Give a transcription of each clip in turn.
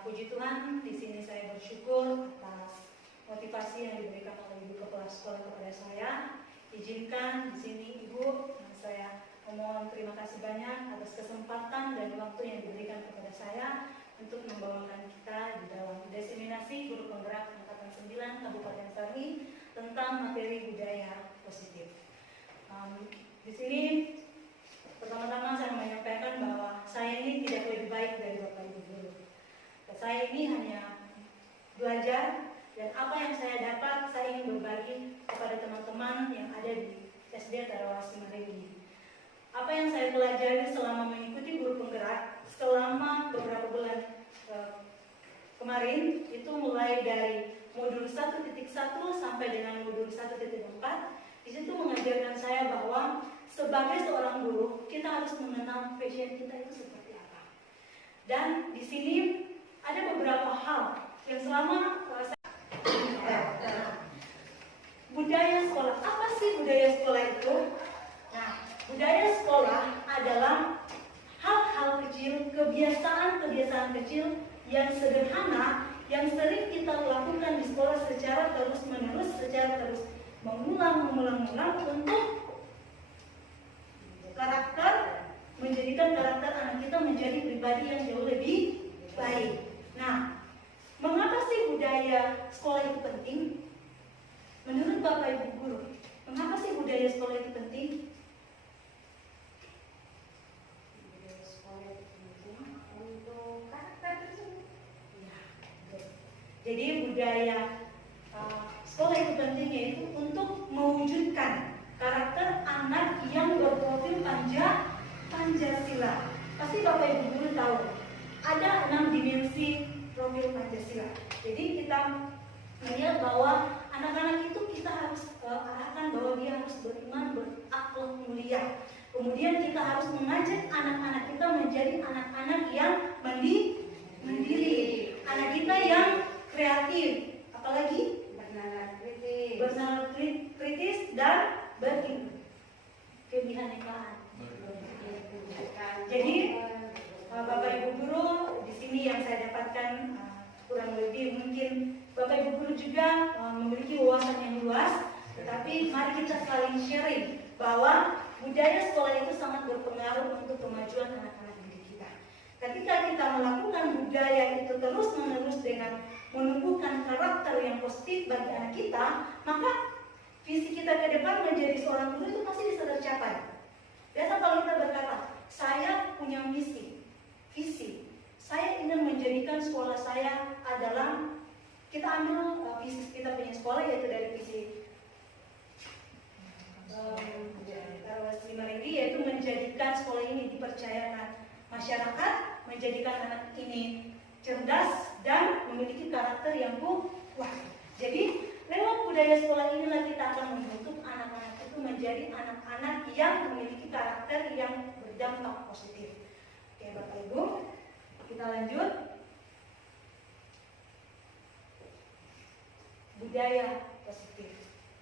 Puji Tuhan, di sini saya bersyukur atas motivasi yang diberikan oleh Ibu Kepala Sekolah kepada saya. Izinkan di sini Ibu, saya memohon terima kasih banyak atas kesempatan dan waktu yang diberikan kepada saya untuk membawakan kita di dalam diseminasi guru penggerak angkatan 9 Kabupaten Sarni tentang materi budaya positif. Di sini pertama-tama saya menyampaikan bahwa saya ini tidak lebih baik dari Bapak Ibu guru. Saya ini hanya belajar, dan apa yang saya dapat saya ingin berbagi kepada teman-teman yang ada di SD Tarawasi Marigi. Apa yang saya pelajari selama mengikuti guru penggerak selama beberapa bulan kemarin, itu mulai dari modul 1.1 sampai dengan modul 1.4. Di situ mengajarkan saya bahwa sebagai seorang guru kita harus mengenal passion kita itu seperti apa. Dan di sini ada beberapa hal yang selama budaya sekolah. Apa sih budaya sekolah itu? Nah, budaya sekolah adalah hal-hal kecil, kebiasaan-kebiasaan kecil yang sederhana, yang sering kita lakukan di sekolah secara terus-menerus, secara terus mengulang untuk menjadikan karakter anak kita menjadi pribadi yang jauh lebih baik. Nah, mengapa sih budaya sekolah itu penting? Menurut Bapak Ibu guru, mengapa sih budaya sekolah itu penting? Budaya sekolah itu penting untuk karakter tersebut. Ya, jadi budaya sekolah itu penting yaitu untuk mewujudkan karakter anak yang berprofil Pancasila. Pasti Bapak Ibu guru tahu ada 6 dimensi profil Pancasila. Jadi kita melihat bahwa anak-anak itu kita harus arahkan bahwa dia harus beriman, berakhlak mulia. Kemudian kita harus mengajak anak-anak kita menjadi anak-anak yang mandiri, anak kita yang kreatif, apalagi bernalar kritis dan berkebinekaan. Jadi Bapak Ibu guru, di sini yang saya dapatkan kurang lebih mungkin Bapak Ibu guru juga memiliki wawasan yang luas, tetapi mari kita saling sharing bahwa budaya sekolah itu sangat berpengaruh untuk kemajuan anak-anak didik kita. Ketika kita melakukan budaya itu terus-menerus dengan menumbuhkan karakter yang positif bagi anak kita, maka visi kita ke depan menjadi seorang guru itu pasti bisa tercapai. Biasa kalau kita berkata, saya punya visi, saya ingin menjadikan sekolah saya adalah, kita ambil visi kita punya sekolah yaitu dari visi Tarawasi Marigi, yaitu menjadikan sekolah ini dipercayakan masyarakat, menjadikan anak ini cerdas dan memiliki karakter yang kuat. Jadi lewat budaya sekolah inilah kita akan membentuk anak-anak itu menjadi anak-anak yang memiliki karakter yang berdampak positif. Oke Bapak Ibu, kita lanjut. Budaya positif.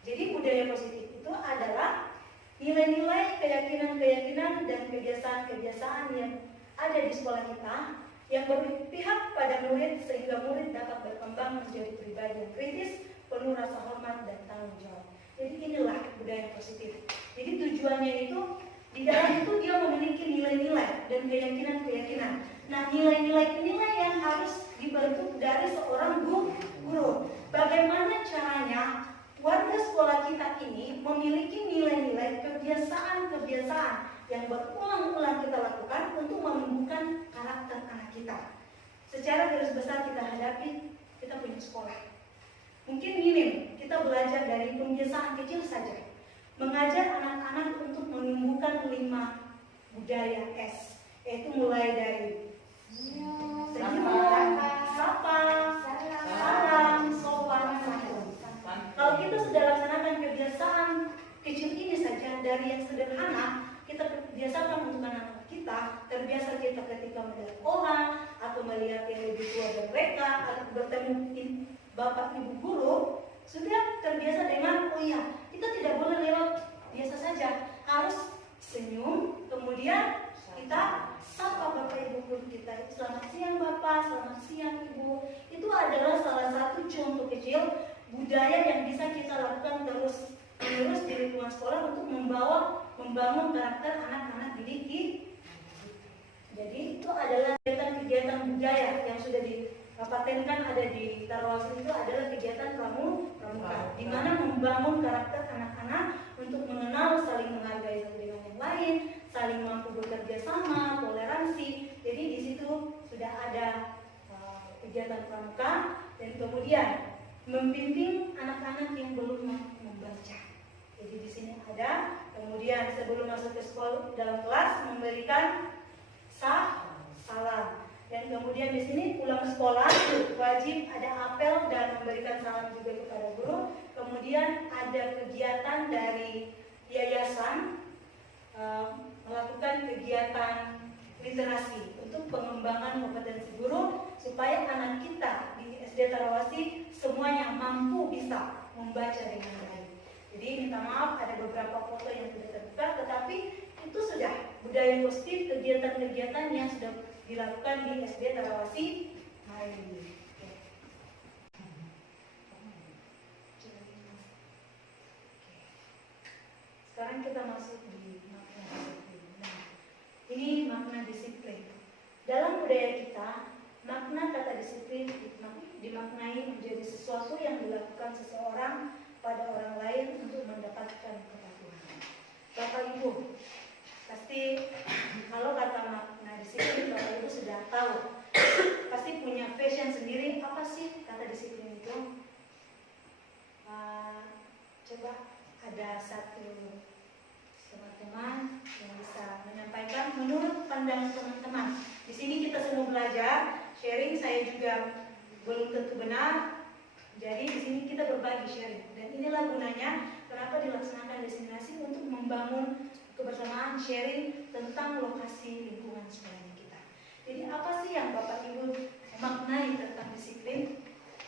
Jadi budaya positif itu adalah nilai-nilai, keyakinan-keyakinan dan kebiasaan-kebiasaan yang ada di sekolah kita yang berpihak pada murid sehingga murid dapat berkembang menjadi pribadi yang kritis, penuh rasa hormat dan tanggung jawab. Jadi inilah budaya positif. Jadi tujuannya itu di dalam itu dia memiliki nilai-nilai dan keyakinan-keyakinan. Nah, nilai-nilai inilah yang harus dibentuk dari seorang guru. Bagaimana caranya warga sekolah kita ini memiliki nilai-nilai, kebiasaan-kebiasaan yang berulang-ulang kita lakukan untuk menumbuhkan karakter anak kita. Secara garis besar kita hadapi, kita punya sekolah. Mungkin minim, kita belajar dari pembiasaan kecil saja. Mengajar anak-anak untuk menumbuhkan 5 budaya S, yaitu mulai dari senyum, sapa, salam, sopan, santun. Kalau kita sudah laksanakan kebiasaan kecil ini saja dari yang sederhana, kita biasakan untuk anak-anak kita, terbiasa kita ketika melihat orang atau melihat yang lebih tua dari mereka atau bertemu Bapak Ibu guru, sudah terbiasa dengan oh iya, kita tidak boleh lewat biasa saja, harus senyum, kemudian kita sapa Bapak Ibu guru kita. Selamat siang Bapak, selamat siang Ibu. kecil untuk kecil, budaya yang bisa kita lakukan terus menerus di lingkungan sekolah untuk membangun karakter anak-anak didik kita. Jadi itu adalah kegiatan-kegiatan budaya yang sudah dipatenkan ada di Tarawasi. Itu adalah kegiatan pramuka, di mana membangun karakter anak-anak untuk mengenal, saling menghargai satu dengan yang lain, saling mampu bekerja sama, toleransi. Jadi di situ sudah ada kegiatan pramuka, dan kemudian membimbing anak-anak yang belum mampu membaca. Jadi di sini ada, kemudian sebelum masuk ke sekolah dalam kelas memberikan salam, dan kemudian di sini pulang sekolah wajib ada apel dan memberikan salam juga kepada guru. Kemudian ada kegiatan dari yayasan melakukan kegiatan literasi untuk pengembangan kompetensi guru supaya anak kita di SD Tarawasi semuanya mampu bisa membaca dengan baik. Jadi minta maaf ada beberapa foto yang tidak terbuka, tetapi itu sudah budaya positif, kegiatan-kegiatan yang sudah dilakukan di SD Tarawasi hari ini. Sekarang kita masuk di makna disiplin. Nah, ini makna disiplin. Dalam budaya kita, makna kata disiplin dimaknai menjadi sesuatu yang dilakukan seseorang pada orang lain untuk mendapatkan kepatuhan. Bapak Ibu, pasti kalau kata makna disiplin, Bapak Ibu sudah tahu. Pasti punya fashion sendiri. Apa sih kata disiplin itu? Coba ada satu teman-teman yang bisa menyampaikan menurut pandangan teman-teman. Di sini kita semua belajar, sharing. Saya juga belum tentu benar. Jadi di sini kita berbagi sharing, dan inilah gunanya kenapa dilaksanakan destinasi untuk membangun kebersamaan, sharing tentang lokasi lingkungan sekolah kita. Jadi apa sih yang Bapak Ibu maknai tentang disiplin?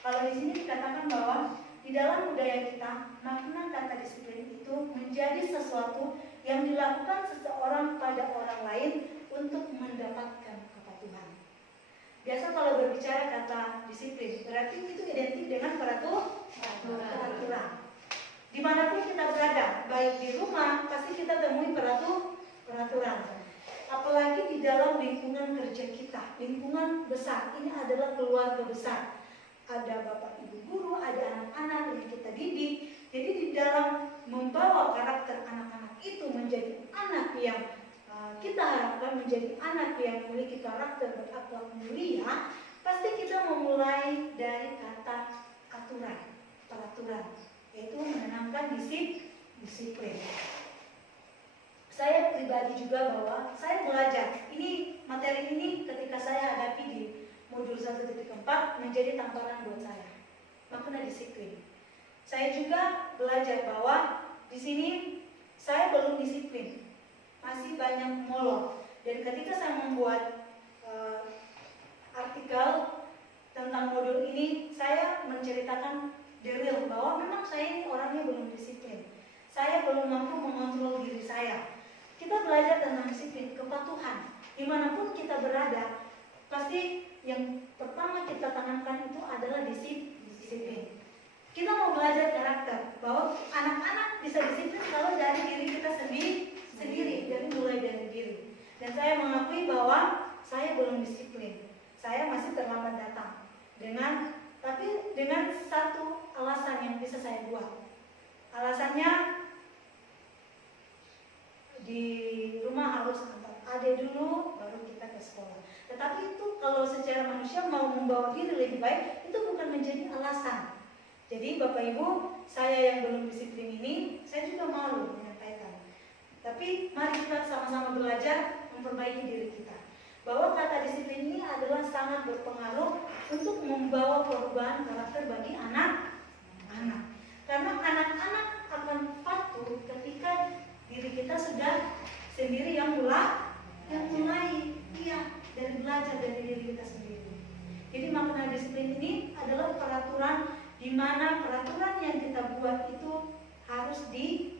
Kalau di sini dikatakan bahwa di dalam budaya kita, makna kata disiplin itu menjadi sesuatu yang dilakukan seseorang pada orang lain untuk mendapatkan kepatuhan. Biasa kalau berbicara kata disiplin, berarti itu identik dengan peraturan. Dimanapun kita berada, baik di rumah, pasti kita temui peraturan. Apalagi di dalam lingkungan kerja kita, lingkungan besar, ini adalah keluarga besar. Ada bapak ibu guru, ada anak-anak yang kita didik. Jadi di dalam membawa karakter anak-anak itu menjadi anak yang kita harapkan menjadi anak yang memiliki karakter berakhlak mulia, pasti kita memulai dari kata peraturan, yaitu menanamkan disiplin. Saya pribadi juga bahwa saya belajar, ini materi ini ketika saya hadapi di modul 1.4 menjadi tamparan buat saya. Makna disiplin. Saya juga belajar bahwa di sini saya belum disiplin. Masih banyak molor. Dan ketika saya membuat artikel tentang modul ini, saya menceritakan the real bahwa memang saya ini orangnya belum disiplin. Saya belum mampu mengontrol diri saya. Kita belajar tentang disiplin, kepatuhan. Dimanapun kita berada, pasti yang pertama kita tanamkan itu adalah disiplin. Kita mau belajar karakter, bahwa anak-anak bisa disiplin kalau dari diri kita sendiri, mulai dari diri. Dan saya mengakui bahwa saya belum disiplin. Saya masih terlambat datang. Tapi dengan satu alasan yang bisa saya buat. Alasannya di rumah harus antar adik dulu, baru kita ke sekolah. Tetapi itu kalau secara manusia mau membawa diri lebih baik, itu bukan menjadi alasan. Jadi Bapak Ibu, saya yang belum disiplin ini, saya juga malu menyampaikan. Tapi mari kita sama-sama belajar memperbaiki diri kita. Bahwa kata disiplin ini adalah sangat berpengaruh untuk membawa perubahan karakter bagi anak-anak. Karena anak-anak akan patuh ketika diri kita sudah sendiri yang mulai dari belajar dari diri kita sendiri. Jadi makna disiplin ini adalah peraturan di mana peraturan yang kita buat itu harus ditaati.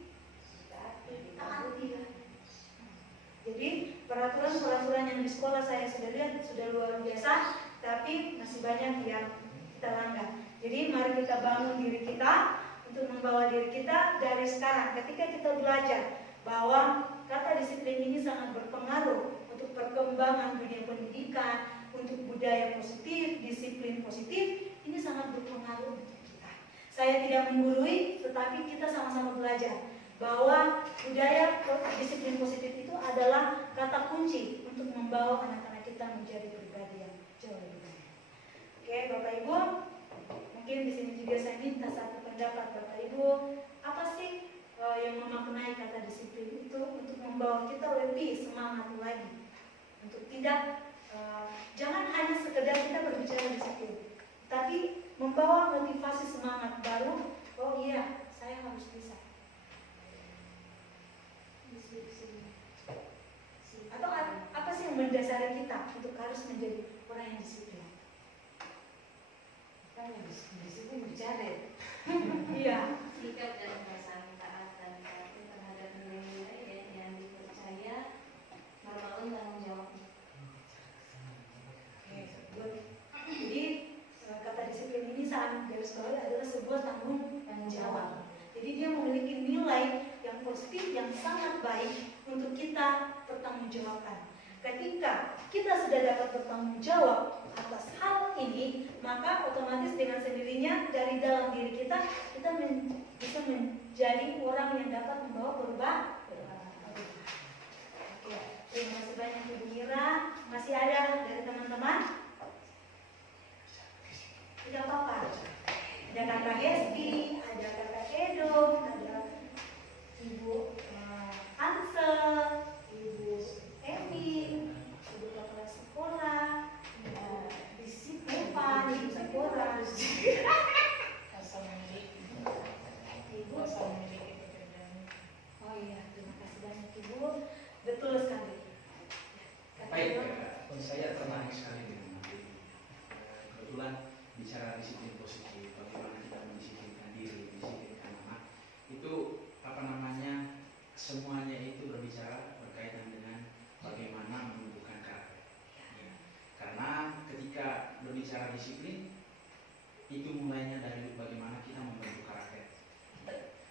Jadi peraturan-peraturan yang di sekolah saya sudah lihat sudah luar biasa, tapi masih banyak yang kita langgar. Jadi mari kita bangun diri kita untuk membawa diri kita dari sekarang. Ketika kita belajar bahwa kata disiplin ini sangat berpengaruh untuk perkembangan dunia pendidikan, untuk budaya positif, disiplin positif, ini sangat berpengaruh untuk kita. Saya tidak menggurui, tetapi kita sama-sama belajar bahwa budaya disiplin positif itu adalah kata kunci untuk membawa anak-anak kita menjadi pribadi yang jauh lebih baik. Oke, Bapak Ibu, mungkin di sini juga saya minta satu pendapat Bapak Ibu, apa sih yang memaknai kata disiplin itu untuk membawa kita lebih semangat lagi, untuk tidak jangan hanya sekedar kita berbicara disiplin, tapi membawa motivasi semangat baru. Oh iya, saya harus bisa. Atau apa sih yang mendasari kita untuk harus menjadi orang yang disiplin? Kita yang disiplin bicara. Iya. Sikap dan perasaan taat dan patuh terhadap nilai-nilai yang dipercaya membangun tanggung jawab. Jadi kata disiplin ini saat garis bawah adalah sebuah tanggung jawab. Jadi dia memiliki nilai yang positif yang sangat baik untuk kita pertanggungjawabkan. Ketika kita sudah dapat bertanggung jawab atas hal ini, maka otomatis dengan sendirinya dari dalam diri kita bisa menjadi orang yang dapat membawa perubahan. Oke, terima kasih banyak Ibu Mira. Masih ada dari teman-teman? Tidak apa-apa. Ada Kakak Hesti, ada Kakak Edo, ada Ibu Ansel, Ibu Emi, Ibu Kepala Sekolah, Evan, Ibu Sekolah, Ibu. Oh iya, terima kasih banyak Ibu. Betul sekali. Baik, saya tertarik sekali dengan kebetulan bicara disiplin positif, bagaimana kita mendisiplinkan diri, mendisiplinkan anak, itu semuanya itu berbicara berkaitan dengan bagaimana menumbuhkan karakter. Ya. Karena ketika berbicara disiplin, itu mulainya dari bagaimana kita membentuk karakter.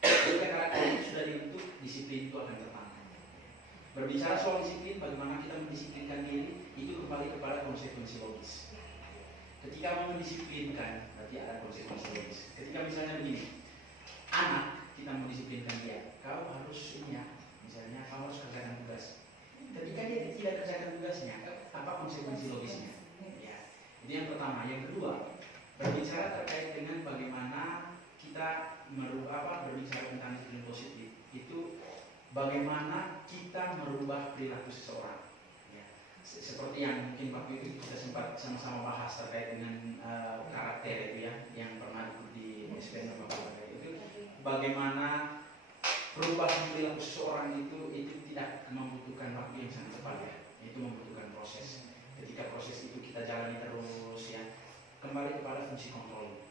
Ketika karakter itu sudah dibentuk, disiplin itu akan tertanam. Berbicara soal disiplin, bagaimana kita mendisiplinkan diri, itu kembali kepada konsekuensi logis. Ketika mau mendisiplinkan, berarti ada konsekuensi logis. Ketika misalnya begini, anak kita mendisiplinkan dia, kau harus misalnya kau harus kerjakan tugas. Ketika dia tidak kerjakan tugasnya, apa konsekuensi logisnya? Ya, ini yang pertama. Yang kedua, berbicara terkait dengan bagaimana kita berbicara tentang disiplin positif, itu bagaimana kita merubah perilaku seseorang. Seperti yang mungkin waktu itu kita sempat sama-sama bahas terkait dengan karakter itu ya, yang pernah di SPN Bapak itu, bagaimana perubahan perilaku seseorang itu tidak membutuhkan waktu yang sangat cepat ya, itu membutuhkan proses. Ketika proses itu kita jalani terus ya, kembali kepada fungsi kontrol.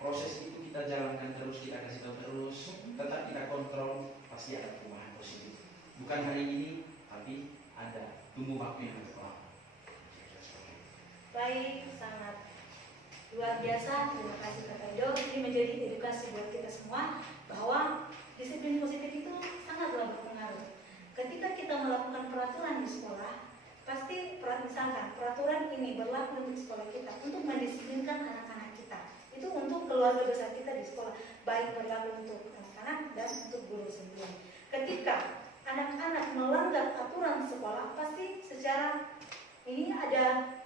Proses itu kita jalankan terus, kita kasih tahu terus, tetap kita kontrol, pasti ada perubahan positif. Bukan hari ini, tapi ada. Tunggu waktu yang lebih lama. Baik, sangat luar biasa. Terima kasih Kak Edo. Ini menjadi edukasi buat kita semua bahwa disiplin positif itu sangatlah berpengaruh. Ketika kita melakukan peraturan di sekolah, pasti misalkan peraturan ini berlaku untuk sekolah kita, untuk mendisiplinkan anak-anak kita. Itu untuk keluarga besar kita di sekolah, baik berlaku untuk anak-anak dan untuk guru sendiri. Ketika anak-anak melanggar aturan sekolah, pasti secara ini ada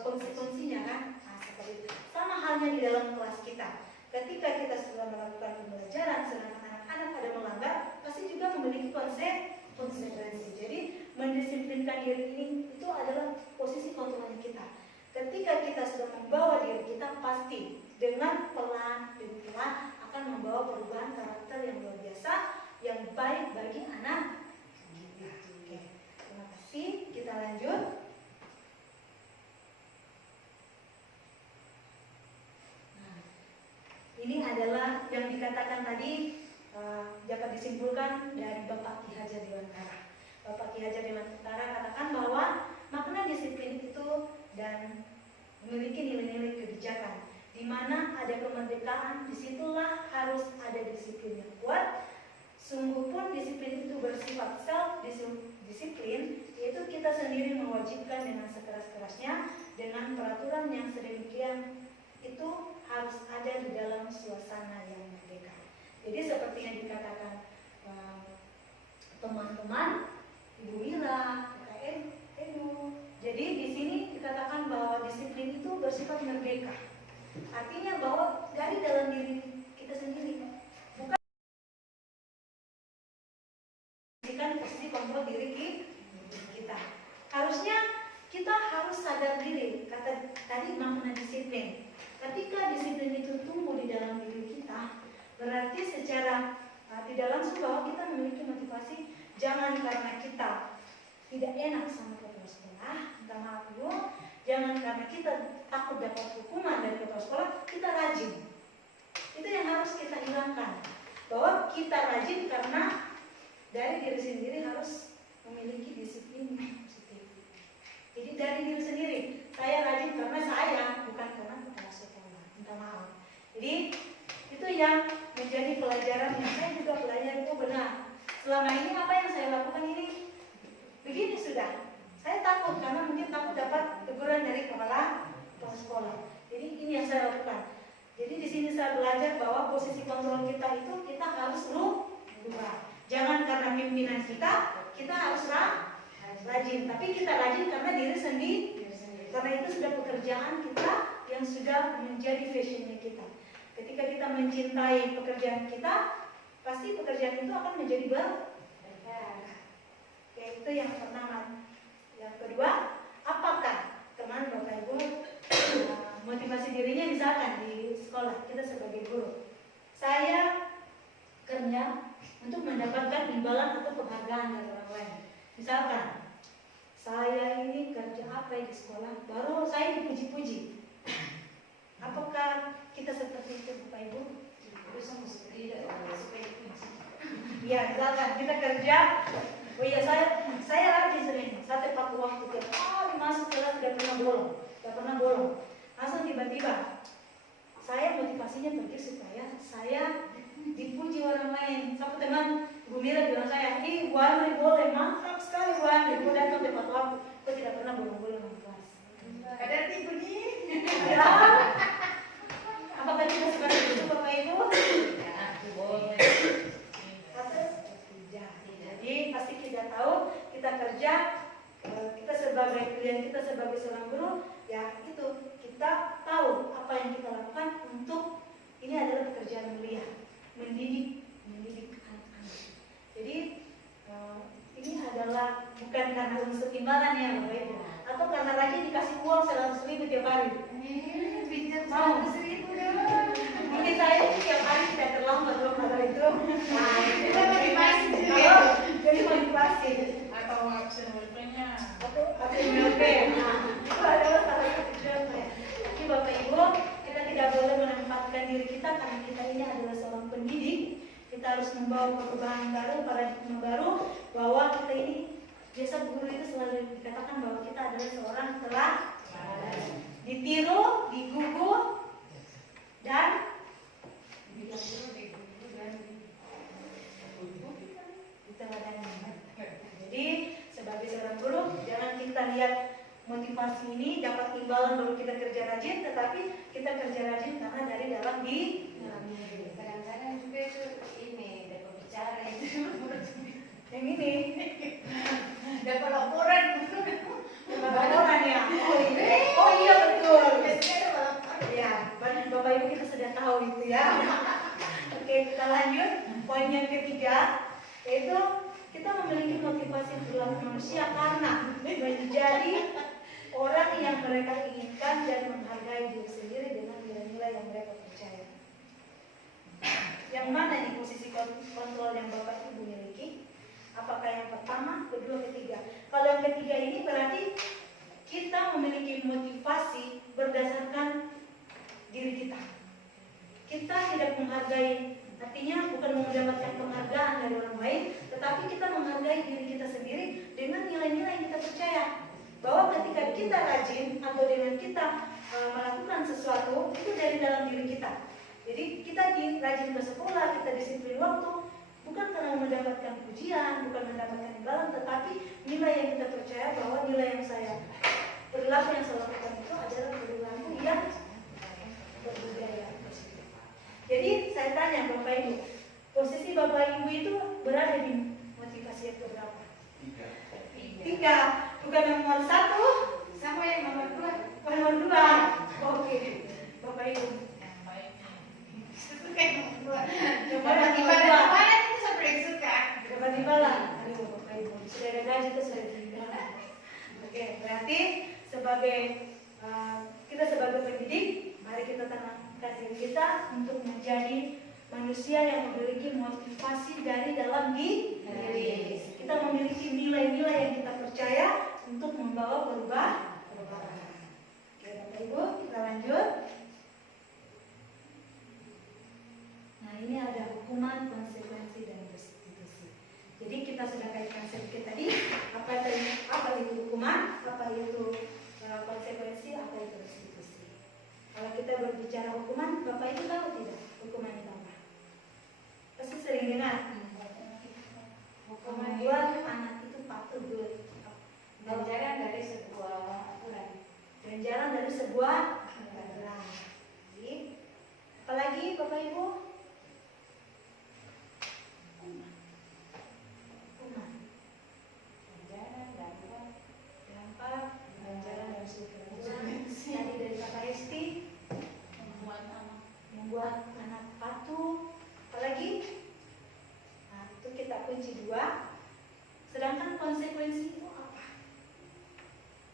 konsekuensinya kan? Nah, seperti itu. Sama halnya di dalam kelas kita. Ketika kita sudah melakukan pembelajaran, sedangkan anak-anak ada melanggar, pasti juga memiliki konsekuensi. Jadi mendisiplinkan diri ini itu adalah posisi kontrolnya kita. Ketika kita sudah membawa diri kita, pasti dengan pelan demi pelan akan membawa perubahan karakter yang luar biasa, yang baik bagi anak kita. Oke, terima kasih. Kita lanjut. Nah, ini adalah yang dikatakan tadi, dapat disimpulkan dari Bapak Ki Hajar Dewantara. Bapak Ki Hajar Dewantara katakan bahwa makna disiplin itu dan memiliki nilai-nilai kebijakan. Di mana ada kemerdekaan, disitulah harus ada disiplin yang kuat. Sungguh pun disiplin itu bersifat self-disiplin, yaitu kita sendiri mewajibkan dengan sekeras-kerasnya, dengan peraturan yang sedemikian itu harus ada di dalam suasana yang merdeka. Jadi seperti yang dikatakan teman-teman, Ibu Mira, KKN, Edu. Jadi di sini dikatakan bahwa disiplin itu bersifat merdeka. Artinya bahwa dari dalam diri kita sendiri, bukan posisi kontrol diri kita. Harusnya kita harus sadar diri. Kata tadi makna disiplin. Ketika disiplin itu tumbuh di dalam diri kita, berarti secara tidak langsung bahwa kita memiliki motivasi. Jangan karena kita tidak enak sama kepala sekolah, minta maaf dulu. Jangan karena kita takut dapat hukuman dari kepala sekolah, kita rajin. Itu yang harus kita hilangkan. Bahwa kita rajin karena dari diri sendiri harus memiliki disiplin yang positif. Jadi dari diri sendiri, saya rajin karena saya, bukan karena kepala sekolah. Minta maaf. Jadi itu yang menjadi pelajaran yang saya juga pelajari itu benar. Selama ini apa yang saya lakukan ini begini sudah. Saya takut karena mungkin takut dapat teguran dari kepala sekolah. Jadi ini yang saya lakukan. Jadi di sini saya belajar bahwa posisi kontrol kita itu kita harus rubah. Jangan karena pimpinan kita harus rajin. Tapi kita rajin karena diri sendiri. Karena itu sudah pekerjaan kita yang sudah menjadi passionnya kita. Ketika kita mencintai pekerjaan kita, pasti pekerjaan itu akan menjadi berkah. Itu yang pertama. Yang kedua, apakah teman Bapak Ibu motivasi dirinya misalkan di sekolah kita sebagai guru, saya kerja untuk mendapatkan imbalan atau penghargaan dari orang lain. Misalkan saya ini kerja apa di sekolah, baru saya dipuji-puji. Apakah kita seperti itu Bapak Ibu? Ya, misalkan kita kerja, oh iya saya rajin sering, saya tepat waktu tiap hari masuk kelas tidak pernah bolong. Langsung tiba-tiba saya motivasinya pergi supaya saya dipuji orang lain. Satu teman Bu Mira bilang saya, Bu Andri boleh, mantap sekali Bu Andri, Bu datang tepat waktu, aku tidak pernah bolong-bolong di kelas. Kadang begini. Ya. Apakah kita seperti itu Bapak Ibu? Boleh. Jadi pasti kita tahu kita kerja, kita sebagai klien, kita sebagai seorang guru, ya itu kita tahu apa yang kita lakukan untuk ini adalah pekerjaan mulia, mendidik anak-anak. Jadi ini adalah bukan karena unsur timbangan ya Bapak Ibu, atau karena rajin dikasih uang 100.000 tiap hari. Mau 100.000 mungkin saya tiap hari tidak terlambat loh kalau itu. Nah, itu motivasi. Jadi motivasi. Atau absen WP-nya. Atau WP. Nah, itu adalah salah satu contoh. Jadi Bapak Ibu, kita tidak boleh menempatkan diri kita karena kita ini adalah seorang pendidik. Kita harus membawa perubahan baru, paradigma baru, bahwa kita ini biasa guru itu selalu dikatakan bahwa kita adalah seorang teladan, ditiru, digugu, dan diteladani. Jadi sebagai seorang guru, jangan kita lihat motivasi ini dapat imbalan baru kita kerja rajin, tetapi kita kerja rajin karena dari dalam diri. Kadang-kadang juga itu ini dapat bicara itu. Yang ini Dapat laporan. laporan ya. Oh iya betul. Biasanya dapat laporan. Ya, Bapak Ibu kita sudah tahu itu ya. Oke, kita lanjut. Poin yang ketiga, yaitu kita memiliki motivasi perilaku manusia karena menjadi orang yang mereka inginkan dan menghargai diri sendiri dengan nilai-nilai yang mereka percaya. Yang mana di posisi kontrol yang Bapak Ibu miliki? Apakah yang pertama, kedua, ketiga? Kalau yang ketiga ini berarti kita memiliki motivasi berdasarkan diri kita. Kita tidak menghargai, artinya bukan mendapatkan penghargaan dari orang lain, tetapi kita menghargai diri kita sendiri dengan nilai-nilai yang kita percaya. Bahwa ketika kita rajin atau dengan kita melakukan sesuatu itu dari dalam diri kita. Jadi kita rajin ke sekolah, kita disiplin waktu, bukan karena mendapatkan pujian, bukan mendapatkan imbalan, tetapi nilai yang kita percaya bahwa nilai yang saya perilaku yang saya lakukan itu adalah perilaku yang berbudaya positif. Jadi saya tanya Bapak Ibu, posisi Bapak Ibu itu berada di motivasi yang keberapa? 3, bukan yang nomor 1, Sama yang nomor 2. nomor 2. Oke, Bapak Ibu. Yang baik. Itu kayak nomor 2. Coba Dapat yang ibadah nomor 2. kemarin itu sampai yang suka. Tiba-tiba lah, aduh Bapak Ibu, sudah ada gaji itu sudah dibilang. Oke, berarti sebagai kita sebagai pendidik, mari kita tanamkan diri kita untuk menjadi manusia yang memiliki motivasi dari dalam diri. Kita memiliki nilai-nilai yang kita percaya untuk membawa perubahan. Oke, Bapak Ibu, kita lanjut. Nah, ini ada hukuman, konsekuensi, dan restitusi. Jadi kita sudah kaitkan sedikit tadi, apa itu hukuman, apa itu konsekuensi, apa itu restitusi. Kalau kita berbicara hukuman, Bapak Ibu tahu tidak hukuman itu apa? Pasti sering dengar. Membuat anak itu patuh Ganjaran dari sebuah aturan. ganjaran dari sebuah aturan. Jadi, apalagi Bapak Ibu? Hukuman. Ganjaran, dampak, Ganjaran dari sebuah aturan. Tadi dari Kak Esti, membuat anak patuh. Apalagi? Nah, itu kita kunci 2. Sedangkan konsekuensi itu apa?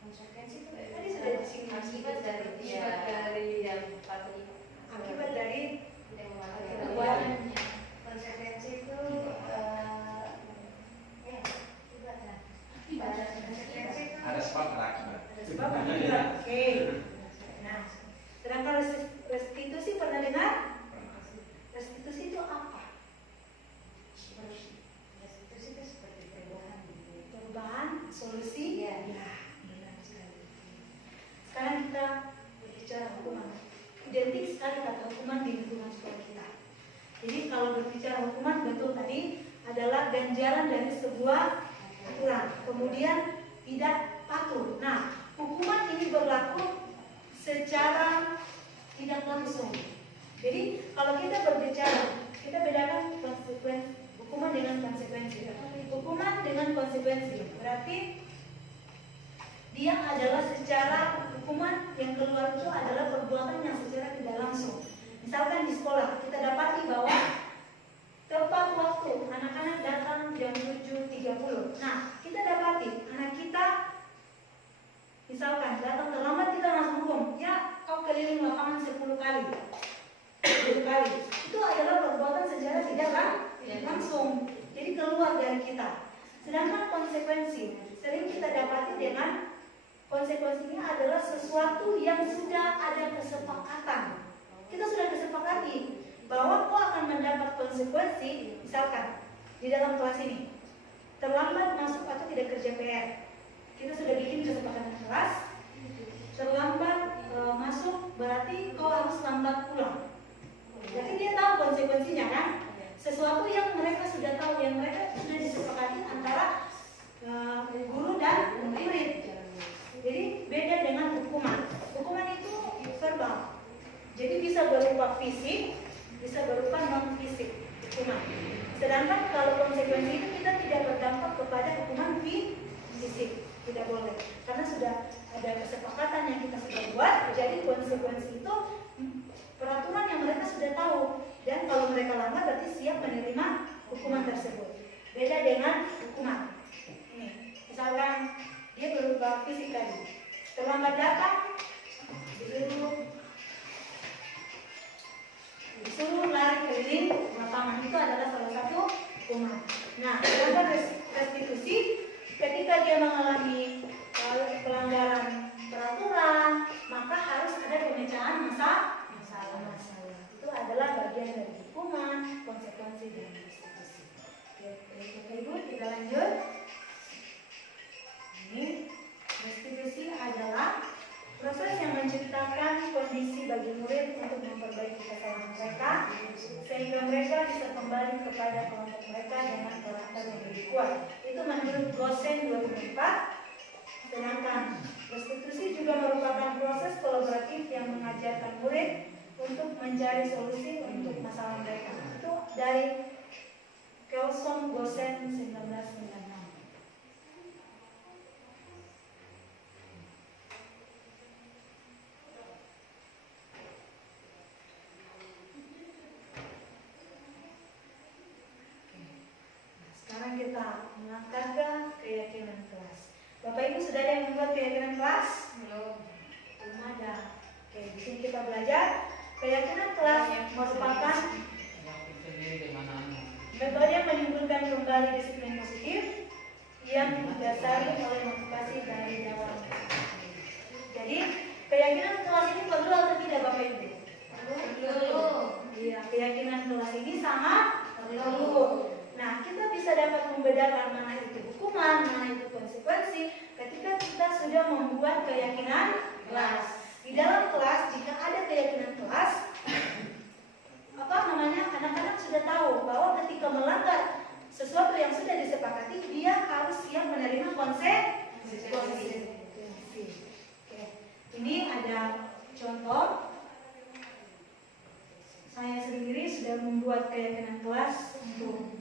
konsekuensi itu Tadi sudah disinggung. akibat dari yang patuh itu. Akibat dari yang perbuatan. Konsekuensi itu konsekuensi itu Ada sebab ada akibat. Ada sebab akibat. Oke. Nah, sedangkan restitusi pernah dengar? Restitusi itu apa? restitusi itu seperti Perubahan, solusi. Iya. Benar sekali. Sekarang kita berbicara hukuman. Identik sekali kata hukuman di lingkungan sekolah kita. Jadi kalau berbicara hukuman, betul tadi adalah ganjaran dari sebuah aturan. Kemudian tidak patuh. Nah, hukuman ini berlaku secara tidak langsung. Jadi kalau kita berbicara, kita bedakan konsekuensi hukuman dengan konsekuensi. Hukuman dengan konsekuensi berarti dia adalah secara hukuman yang keluar itu adalah perbuatan yang secara tidak langsung. Misalkan di sekolah kita dapati bahwa tepat waktu anak-anak datang jam 7.30. Nah, kita dapati anak kita misalkan datang terlambat, kita langsung hukum, ya kau keliling lapangan 10 kali. 10 kali. Itu adalah perbuatan secara tidak langsung. Jadi keluar dari kita. Sedangkan konsekuensi sering kita dapati dengan konsekuensinya adalah sesuatu yang sudah ada kesepakatan. Kita sudah kesepakati bahwa kau akan mendapat konsekuensi, misalkan di dalam kelas ini terlambat masuk atau tidak kerja PR. Kita sudah bikin kesepakatan kelas. Terlambat masuk berarti kau harus lambat pulang. Jadi dia tahu konsekuensinya kan? Sesuatu yang mereka sudah tahu, yang mereka sudah disepakati antara guru dan murid. Jadi beda dengan hukuman. Hukuman itu verbal. Jadi bisa berupa fisik, bisa berupa non fisik hukuman. Sedangkan kalau konsekuensi itu kita tidak berdampak kepada hukuman fisik, tidak boleh. Karena sudah ada kesepakatan yang kita sudah buat. Jadi konsekuensi itu peraturan yang mereka sudah tahu. Dan kalau mereka lambat berarti siap menerima hukuman tersebut. Beda dengan hukuman. Ini, misalkan dia berupa fisik tadi. Terlambat datang, disuruh lari keliling lapangan, itu adalah salah satu hukuman. Nah, dalam restitusi, ketika dia mengalami pelanggaran peraturan, maka harus ada pemecahan masalah. Itu adalah bagian dari hukuman, konsekuensi, dan restitusi. Oke, Ibu, kita lanjut. Ini restitusi adalah proses yang menciptakan murid untuk memperbaiki kesalahan mereka, sehingga mereka bisa kembali kepada kelompok mereka dengan karakter yang lebih kuat. Itu menurut Gosen 2004. Sedangkan restitusi juga merupakan proses kolaboratif yang mengajarkan murid untuk mencari solusi untuk masalah mereka. Itu dari Kelson Gosen 1996. Sekarang kita mengangkat ke keyakinan kelas. Bapak Ibu sudah ada yang membuat keyakinan kelas? Belum. Belum ada. Oke, di sini kita belajar keyakinan kelas merupakan metode yang menimbulkan kembali disiplin positif yang didasari oleh motivasi dari dalam. Jadi keyakinan kelas ini perlu atau tidak Bapak Ibu? Perlu. Iya, keyakinan kelas ini sangat perlu. Nah, kita bisa dapat membedakan mana itu hukuman, mana itu konsekuensi ketika kita sudah membuat keyakinan kelas. Di dalam kelas, jika ada keyakinan kelas, anak-anak sudah tahu bahwa ketika melanggar sesuatu yang sudah disepakati, dia harus siap menerima konsekuensi. Oke. Ini ada contoh. Saya sendiri sudah membuat keyakinan kelas untuk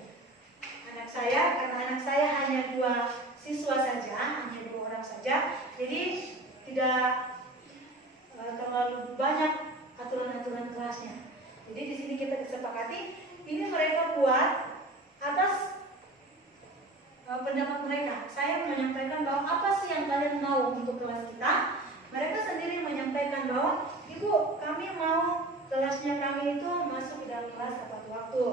anak saya, karena anak saya hanya 2 siswa saja, hanya 2 orang saja, jadi tidak terlalu banyak aturan-aturan kelasnya. Jadi di sini kita kesepakati, ini mereka buat atas pendapat mereka. Saya menyampaikan bahwa apa sih yang kalian mau untuk kelas kita. Mereka sendiri menyampaikan bahwa, Ibu, kami mau kelasnya kami itu masuk ke dalam kelas tepat waktu.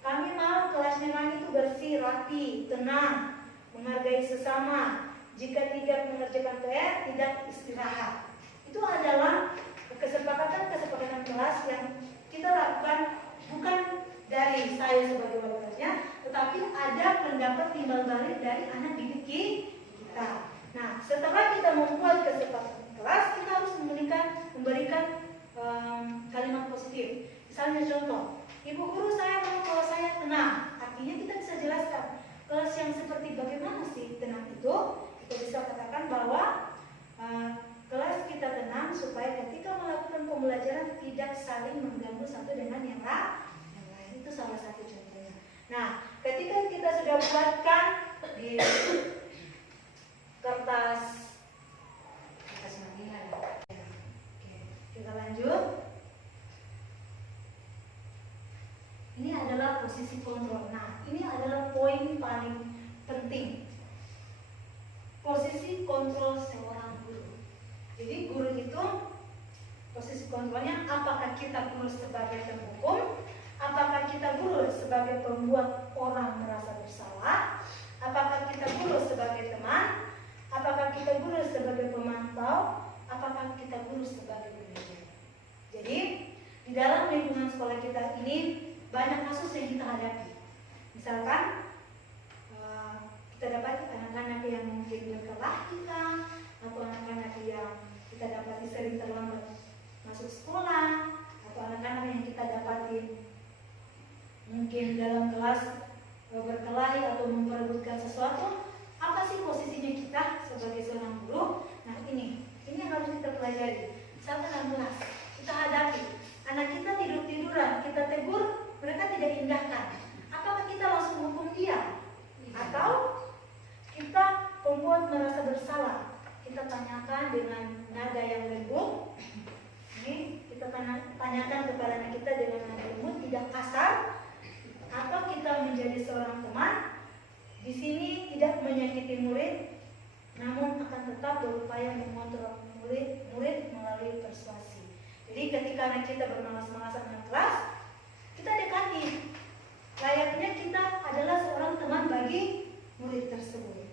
Kami mau kelasnya kami itu bersih, rapi, tenang, menghargai sesama. Jika tidak mengerjakan PR, tidak istirahat. Itu adalah kesepakatan kelas yang kita lakukan bukan dari saya sebagai wali kelasnya, tetapi ada pendapat timbal balik dari anak didik kita. Nah, setelah kita membuat kesepakatan kelas, kita harus memberikan kalimat positif. Misalnya contoh, Ibu guru, saya mau kalau saya tenang. Artinya kita bisa jelaskan kelas yang seperti bagaimana sih tenang itu. Kita bisa katakan bahwa kelas kita tenang supaya ketika melakukan pembelajaran tidak saling mengganggu satu dengan yang lain. Itu salah satu contohnya. Nah, ketika kita sudah buatkan di kertas manila. Oke, kita lanjut. Ini adalah posisi kontrol. Nah, ini adalah poin paling penting. Posisi kontrol seorang guru. Jadi guru itu posisi kontrolnya, apakah kita guru sebagai penghukum, apakah kita guru sebagai pembuat orang merasa bersalah, apakah kita guru sebagai teman, apakah kita guru sebagai pemantau, apakah kita guru sebagai pendidik. Jadi di dalam lingkungan sekolah kita ini banyak kasus yang kita hadapi. Misalkan kita dapat anak-anak yang mungkin berkelah kita, atau anak-anak yang kita dapati sering terlambat masuk sekolah, atau anak-anak yang kita dapati mungkin dalam kelas berkelahi atau memperebutkan sesuatu. Apa sih posisinya kita sebagai seorang guru? Nah, ini yang harus kita pelajari. Misalkan dalam kelas kita hadapi anak kita tidur-tiduran, kita tegur, mereka tidak indahkan. Apakah kita langsung hukum dia? Atau kita membuat merasa bersalah? Kita tanyakan dengan nada yang lembut. Ini kita tanyakan kepada anak kita dengan nada lembut, tidak kasar. Atau kita menjadi seorang teman, di sini tidak menyakiti murid, namun akan tetap berupaya mengontrol murid melalui persuasi. Jadi ketika anak kita bermalas-malasan dengan kelas, kita dekati. Layaknya kita adalah seorang teman bagi murid tersebut.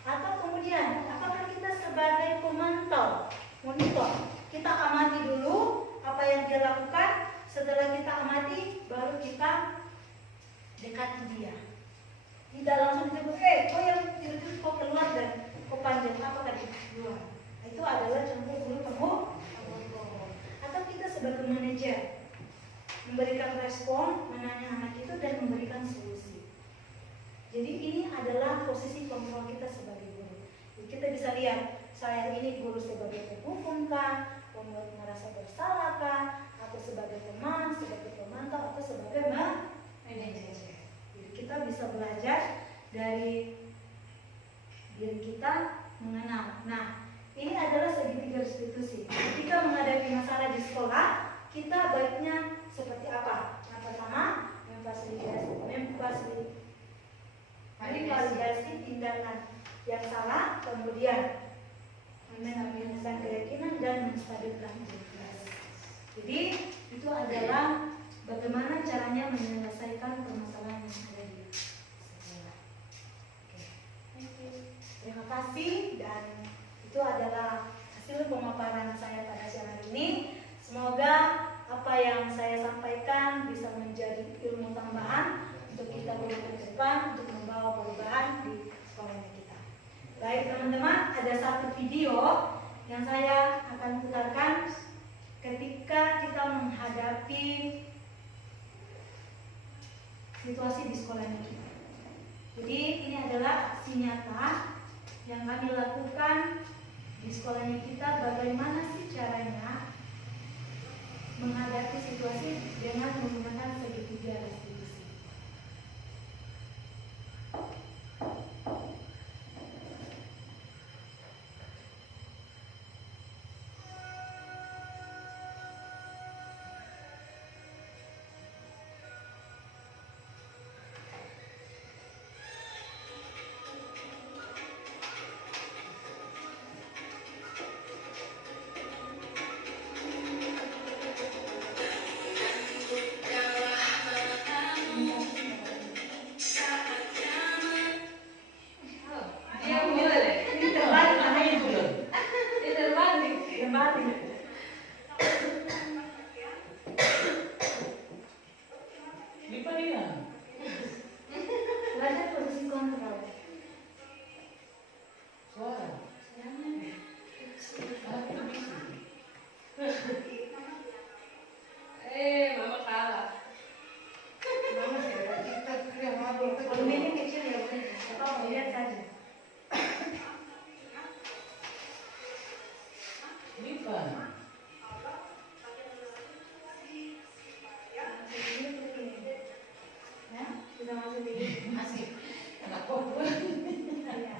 Atau kemudian, apakah kita sebagai pemantau, monitor, kita amati dulu apa yang dia lakukan. Setelah kita amati, baru kita dekati dia. Tidak langsung disebut, kau yang tidur kau keluar dan kau panjang, apa tadi keluar. Itu adalah contoh guru kamu. Atau kita sebagai manajer, memberikan respon, menanya anak itu dan memberikan solusi. Jadi ini adalah posisi kontrol kita sebagai guru. Jadi kita bisa lihat, saya ini guru sebagai penghukum kah, merasa bersalah kah, atau sebagai teman, sebagai pemantau, atau sebagai manajer. Jadi kita bisa belajar dari diri kita mengenal. Nah, ini adalah segitiga restitusi. Ketika menghadapi masalah di sekolah, kita baiknya seperti apa? Yang pertama, memvalidasi tindakan yang salah, kemudian menentukan keyakinan dan menstabilkan identitas. Jadi itu adalah bagaimana caranya menyelesaikan permasalahan yang ada di sekolah. Terima kasih, dan itu adalah hasil pemaparan saya pada siang hari ini. Semoga apa yang saya sampaikan bisa menjadi ilmu tambahan untuk kita gunakan ke depan untuk membawa perubahan di sekolah kita. Baik teman-teman, ada satu video yang saya akan putarkan ketika kita menghadapi situasi di sekolah kita. Jadi ini adalah aksi nyata yang kami lakukan di sekolahnya kita, bagaimana sih caranya menghadapi situasi dengan menggunakan segitiga restitusi. Belajar posisi kontrol. Mama kalah. Volumenya kecil ya, boleh. Apa lihat saja. Ya, sudah masuk di Masih anak perempuan. ya.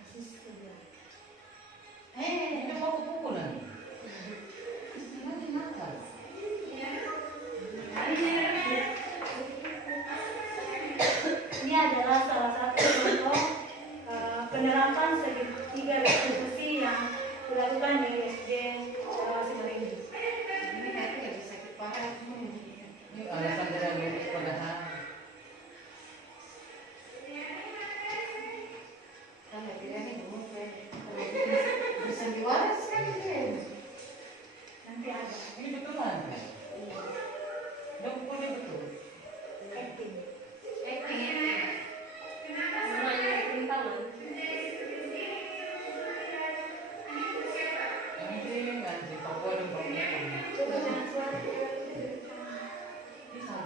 Kasus kedua. Ini mau pukulan. Mati mata. Ini adalah salah satu contoh penerapan segitiga restitusi yang dilakukan di SD Jawa Simarindu. Ini nanti lagi sakit parah. Ini alasan dari medis padahal. Kan akhirnya belum bisa diwaras kan dia. Nanti ada Ini betulan kan? Udah pukulnya betul. acting. Namanya rintangan. Anjing, anjing, Papua dan Papua. Coba jangan suara. Bisa.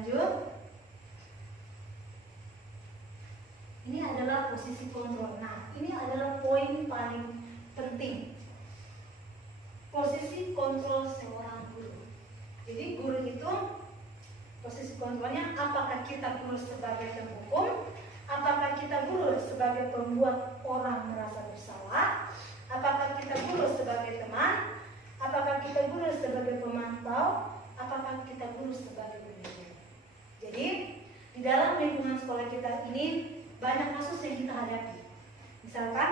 lanjut. Ini adalah posisi kontrol. Nah, ini adalah poin paling penting. Posisi kontrol seorang guru. Jadi guru itu posisi kontrolnya, apakah kita guru sebagai penghukum, apakah kita guru sebagai pembuat orang merasa bersalah, apakah kita guru sebagai teman, apakah kita guru sebagai pemantau, apakah kita guru sebagai pendidik. Jadi di dalam lingkungan sekolah kita ini banyak kasus yang kita hadapi. Misalkan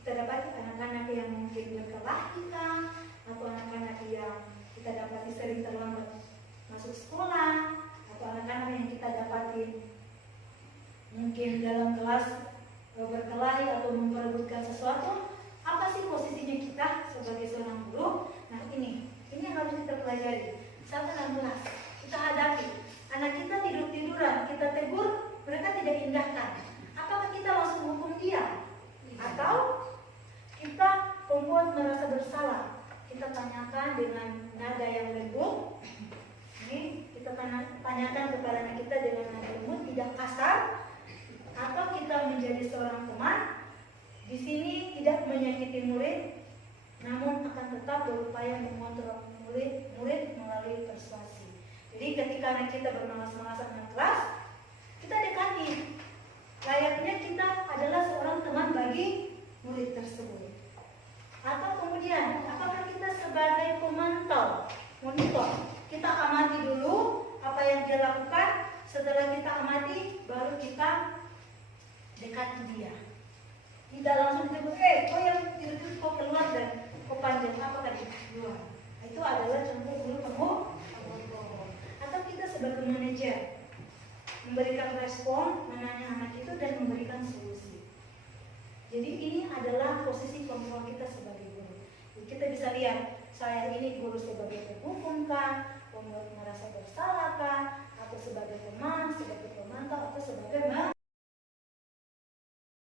kita dapat anak-anak yang mungkin berkelah kita, atau anak-anak yang kita dapati sering terlambat masuk sekolah, atau anak-anak yang kita dapati mungkin dalam kelas berkelahi atau memperebutkan sesuatu. Apa sih posisinya kita sebagai seorang guru? Nah, ini yang harus kita pelajari. Misalkan dalam kelas kita hadapi anak kita tidur-tiduran, kita tegur, mereka tidak indahkan. Apakah kita langsung hukum dia? Atau kita membuat merasa bersalah? Kita tanyakan dengan nada yang lembut. Ini kita tanyakan kepada anak kita dengan nada lembut, tidak kasar. Atau kita menjadi seorang teman, di sini tidak menyakiti murid, namun akan tetap berupaya mengontrol murid melalui persuasi. Jadi ketika anak kita bermalas-malasan dengan kelas, kita dekati. Layaknya kita adalah seorang teman bagi murid tersebut. Atau kemudian, apakah kita sebagai pemantau, monitor, kita amati dulu apa yang dia lakukan. Setelah kita amati, baru kita dekati dia. Tidak langsung tegur, kau yang tidur kau keluar dan kau panjang apa tadi luar. Itu adalah contoh guru penghukum. Atau kita sebagai manajer memberikan respon, menanya anak itu dan memberikan solusi. Jadi ini adalah posisi kontrol kita sebagai guru. Jadi kita bisa lihat, saya ini guru sebagai penghukum kah, membuat merasa bersalah kah, atau sebagai teman, sebagai pemantau, atau sebagai